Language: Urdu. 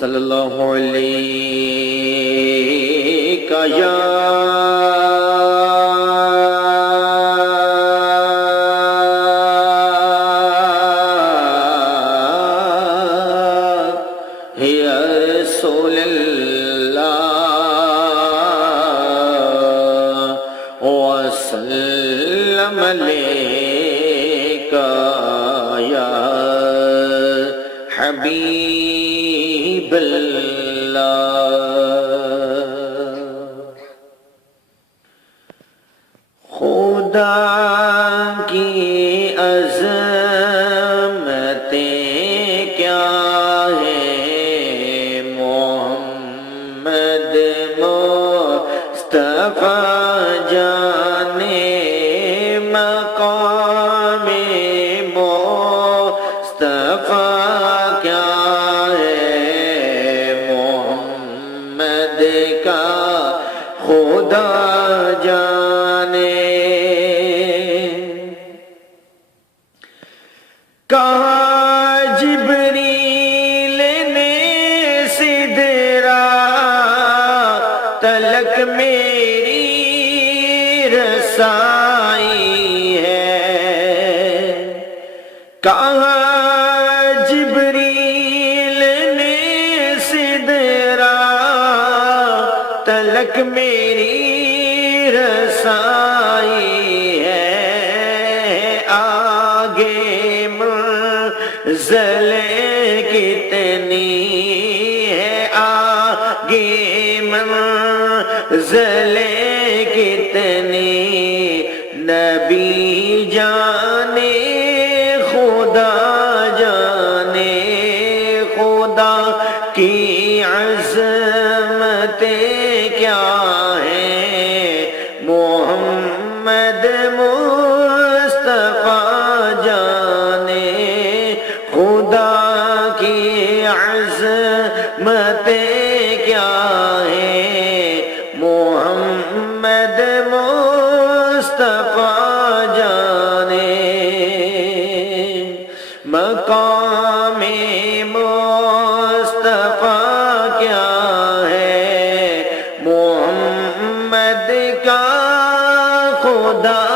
صلی اللہ علیہ یا رسول اللہ وسلم علیکہ یا حبیب اللہ۔ خدا کی عظمتیں کیا ہے، محمد مصطفیٰ جانے مقام مصطفیٰ کیا ہے، محمد کا خدا جانے۔ کہا جبریل نے سدرا تلک میری رسائی ہے، کہا جبریل نے سدرا تلک میری رسائی ہے، آگے منزل کتنی ہے، آگے منزل کتنی، نبی جانے خدا جانے، خدا کی عظمتیں کیا ہیں، محمد مصطفیٰ جانے، خدا کی عظمتیں کیا ہیں، محمد مصطفیٰ جانے۔ مقام مصطفیٰ کیا ہے، محمد کا خدا